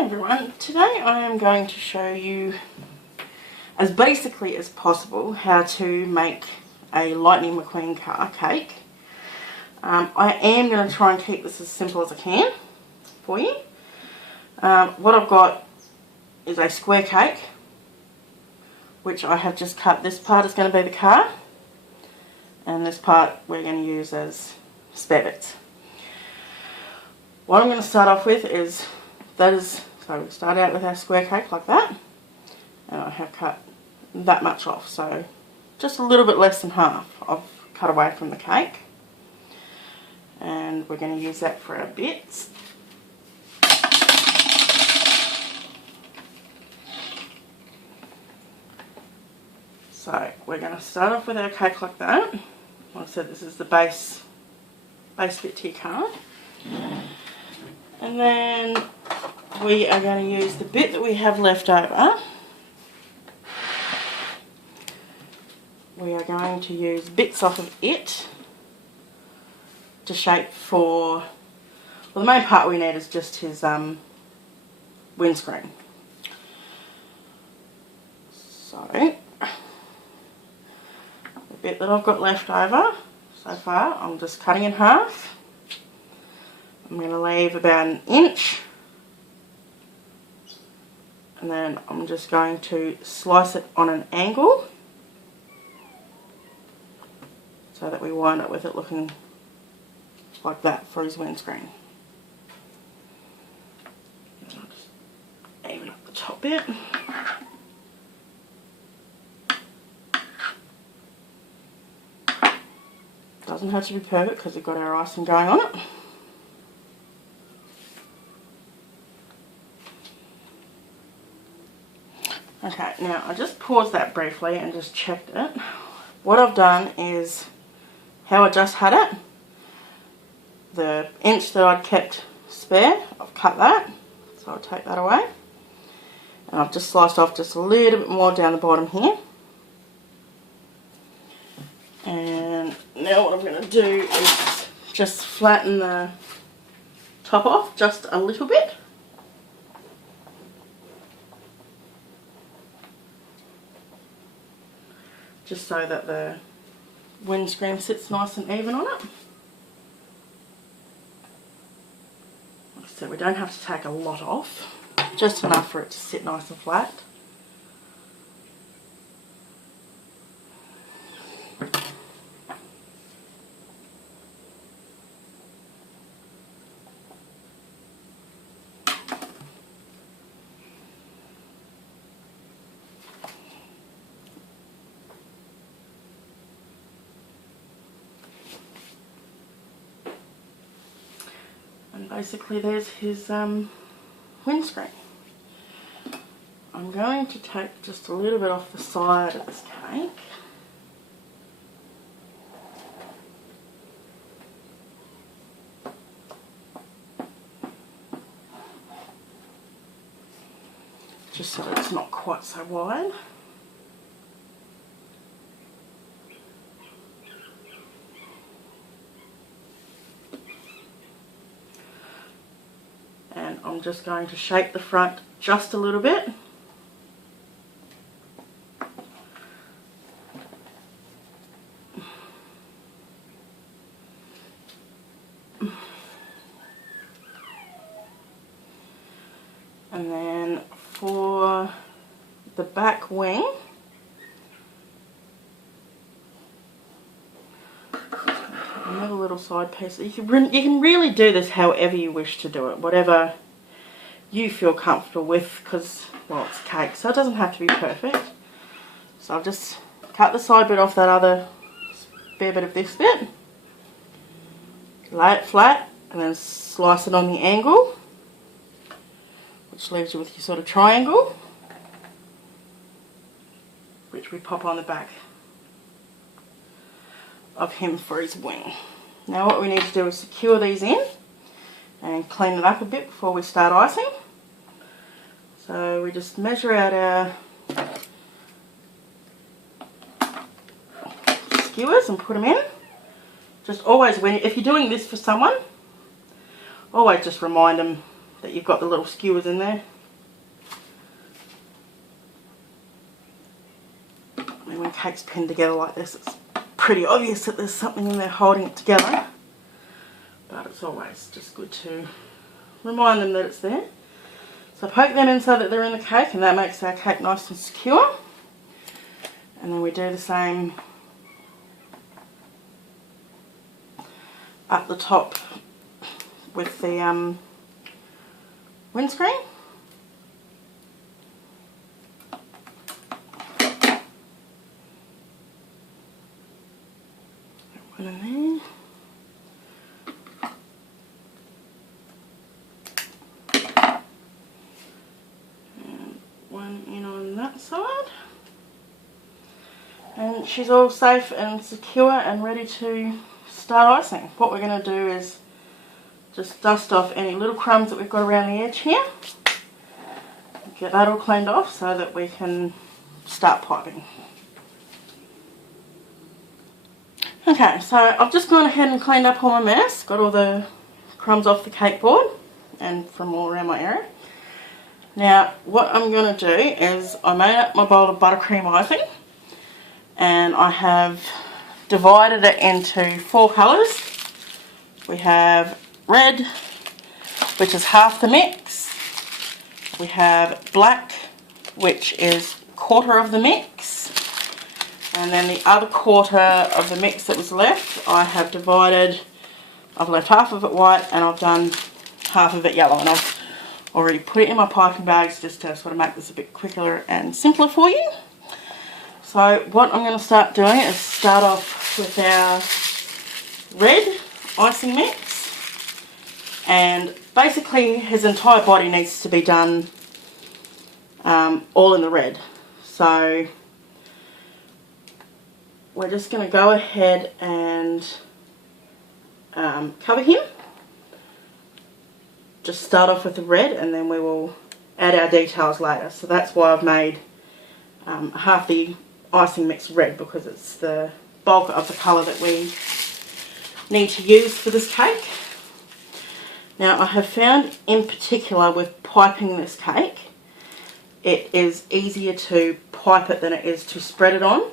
Hi everyone, today I am going to show you as basically as possible how to make a Lightning McQueen car cake. I am going to try and keep this as simple as I can for you. What I've got is a square cake, which I have just cut. This part is going to be the car, and this part we're going to use as spare bits. What I'm going to start off with is, so we start out with our square cake like that, and I have cut that much off, so just a little bit less than half I've cut away from the cake, and we're going to use that for our bits. So we're going to start off with our cake like that. Like I said, this is the base bit to your card. And then we are going to use the bit that we have left over. We are going to use bits off of it to shape for, well, the main part we need is just his windscreen. So, the bit that I've got left over so far, I'm just cutting in half. I'm going to leave about an inch, and then I'm just going to slice it on an angle so that we wind up with it looking like that for his windscreen. And I'll just even up the top bit. Doesn't have to be perfect because we've got our icing going on it. Okay, now I just paused that briefly and just checked it. What I've done is how I just had it. The inch that I'd kept spare, I've cut that, so I'll take that away. And I've just sliced off just a little bit more down the bottom here. And now what I'm going to do is just flatten the top off just a little bit. Just so that the windscreen sits nice and even on it. Like I said, we don't have to take a lot off, just enough for it to sit nice and flat. And basically there's his windscreen. I'm going to take just a little bit off the side of this cake. Just so it's not quite so wide. And I'm just going to shape the front just a little bit. And then for the back wing, another little side piece. You can really do this however you wish to do it, whatever you feel comfortable with, because, well, it's cake, so it doesn't have to be perfect. So I'll just cut the side bit off that other spare bit of this bit, lay it flat, and then slice it on the angle, which leaves you with your sort of triangle, which we pop on the back of him for his wing. Now what we need to do is secure these in and clean it up a bit before we start icing. So we just measure out our skewers and put them in. Just always, if you're doing this for someone, always just remind them that you've got the little skewers in there. I mean, when cake's pinned together like this, it's pretty obvious that there's something in there holding it together, but it's always just good to remind them that it's there. So poke them in so that they're in the cake, and that makes our cake nice and secure. And then we do the same up the top with the windscreen. One in there. And one in on that side. And she's all safe and secure and ready to start icing. What we're going to do is just dust off any little crumbs that we've got around the edge here. Get that all cleaned off so that we can start piping. Okay, so I've just gone ahead and cleaned up all my mess. Got all the crumbs off the cake board and from all around my area. Now what I'm going to do is I made up my bowl of buttercream icing, and I have divided it into 4 colours. We have red, which is half the mix. We have black, which is 1/4 of the mix. And then the other 1/4 of the mix that was left, I have divided. I've left half of it white and I've done half of it yellow. And I've already put it in my piping bags just to sort of make this a bit quicker and simpler for you. So what I'm going to start doing is start off with our red icing mix, and basically his entire body needs to be done all in the red. So we're just going to go ahead and cover him. Just start off with the red and then we will add our details later. So that's why I've made half the icing mix red, because it's the bulk of the colour that we need to use for this cake. Now I have found in particular with piping this cake, it is easier to pipe it than it is to spread it on,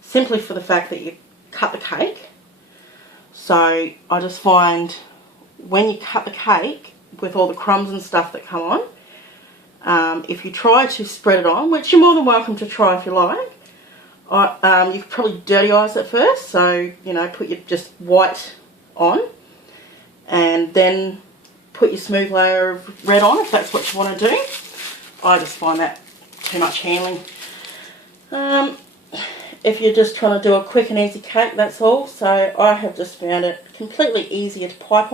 simply for the fact that you cut the cake. So I just find when you cut the cake with all the crumbs and stuff that come on, if you try to spread it on, which you're more than welcome to try if you like, you could probably dirty eyes at first, so you know, put your just white on and then put your smooth layer of red on if that's what you want to do. I just find that too much handling. If you're just trying to do a quick and easy cake, that's all. So I have just found it completely easier to pipe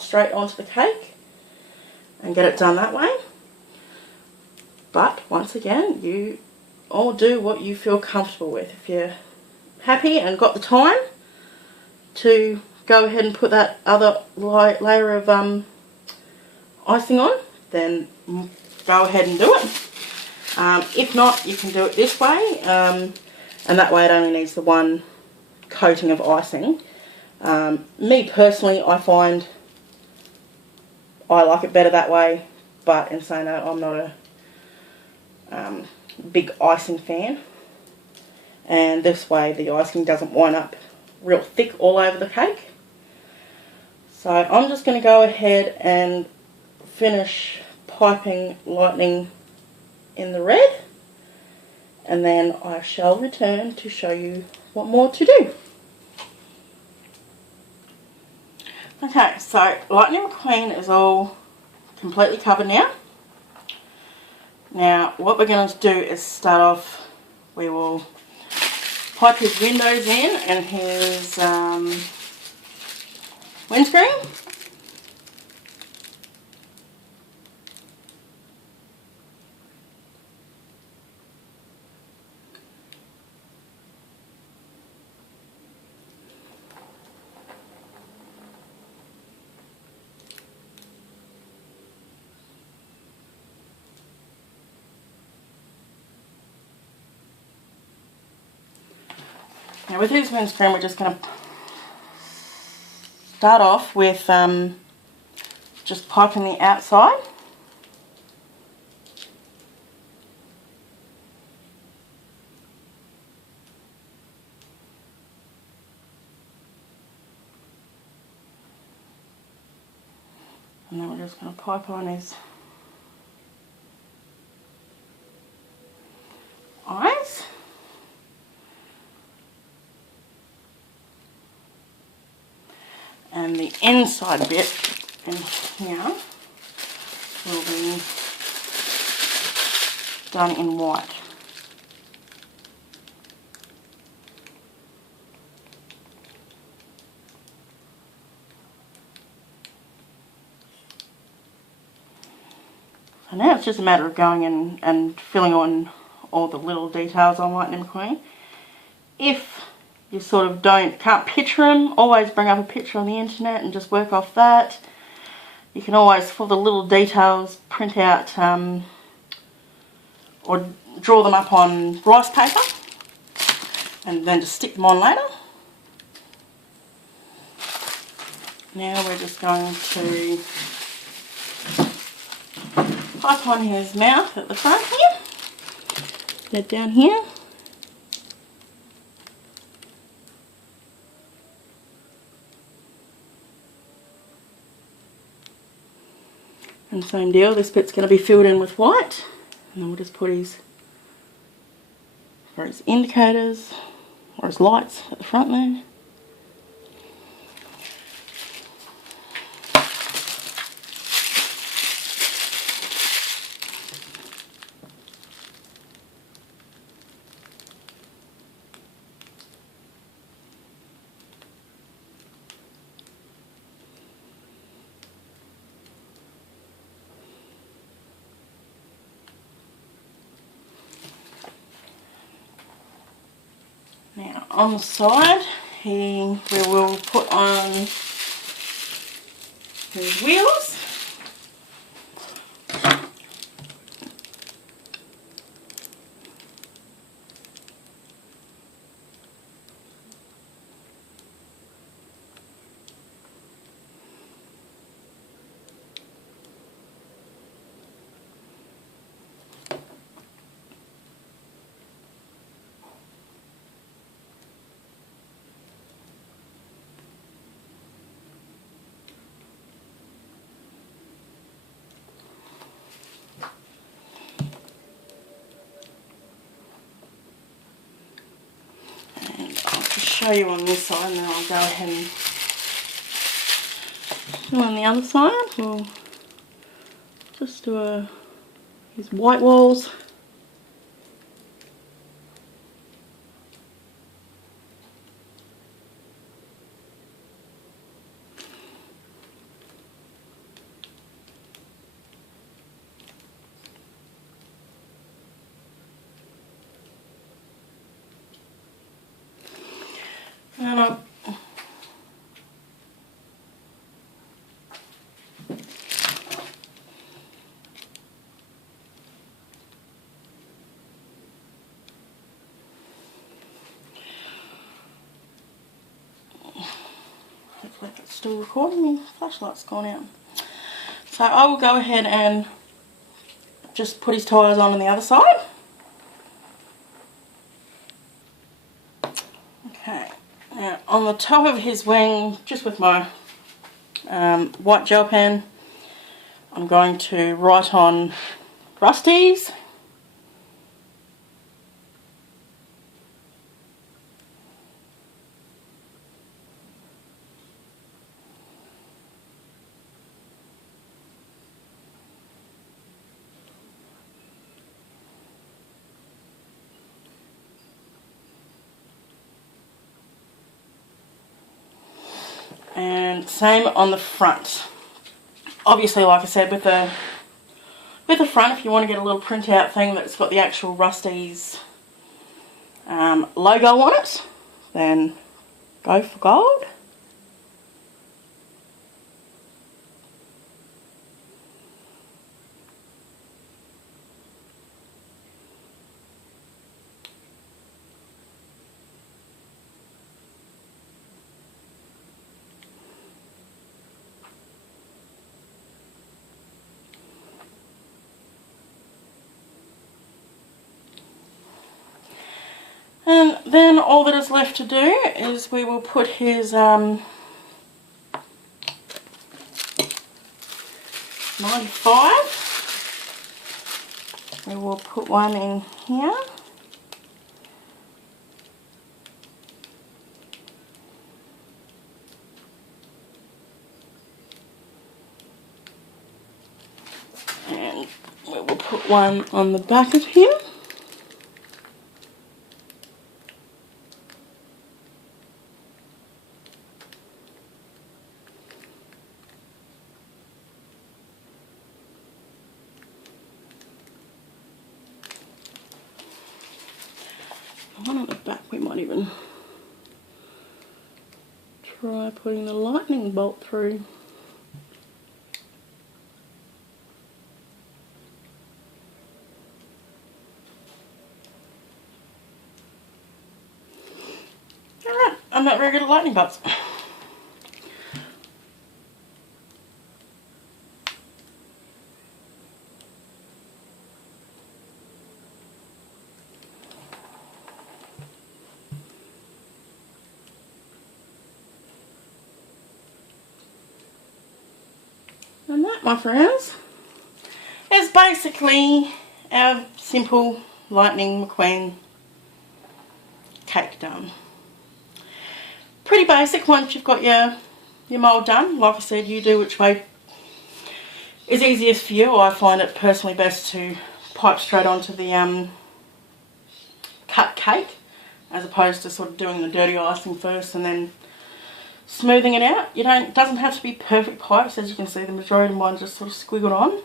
straight onto the cake and get it done that way. But once again, you all do what you feel comfortable with. If you're happy and got the time to go ahead and put that other layer of icing on, then go ahead and do it. If not, you can do it this way, and that way it only needs the one coating of icing. Me personally, I find I like it better that way, but in saying that, I'm not a big icing fan, and this way the icing doesn't wind up real thick all over the cake. So I'm just going to go ahead and finish piping lightning in the red, and then I shall return to show you what more to do. Okay, so Lightning McQueen is all completely covered now. Now what we're going to do is start off, we will pipe his windows in and his windscreen. Now with his windscreen, we're just going to start off with just piping the outside. then we're just going to pipe on his eyes. And the inside bit in here will be done in white. So now it's just a matter of going in and filling on all the little details on Lightning McQueen. If you sort of can't picture them, always bring up a picture on the internet and just work off that. You can always, for the little details, print out or draw them up on rice paper and then just stick them on later. Now we're just going to pipe on his mouth at the front here, that down here. And same deal, this bit's going to be filled in with white, and then we'll just put his indicators or his lights at the front there. Now on the side, we will put on his wheels. Show you on this side, and then I'll go ahead and do on the other side. We'll just do his white walls. And looks like it's still recording. My flashlight's gone out. So I will go ahead and just put his tyres on the other side. Okay. Now on the top of his wing, just with my white gel pen, I'm going to write on Rusty's. And same on the front. Obviously, like I said, with the front, if you want to get a little printout thing that's got the actual Rusty's logo on it, then go for gold. And then all that is left to do is we will put his 95. We will put one in here. And we will put one on the back of him. One on the back we might even try putting the lightning bolt through. Alright, I'm not very good at lightning bolts. And that, my friends, is basically our simple lightning McQueen cake done. Pretty basic once you've got your mould done. Like I said, you do which way is easiest for you. I find it personally best to pipe straight onto the cut cake, as opposed to sort of doing the dirty icing first and then smoothing it out. It doesn't have to be perfect pipes. As you can see, the majority of mine just sort of squiggled on.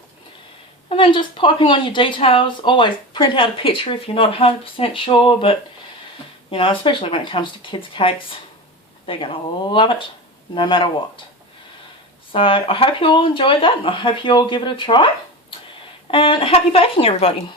And then just piping on your details. Always print out a picture if you're not 100% sure, but especially when it comes to kids' cakes, they're going to love it no matter what. So I hope you all enjoyed that, and I hope you all give it a try. And happy baking, everybody.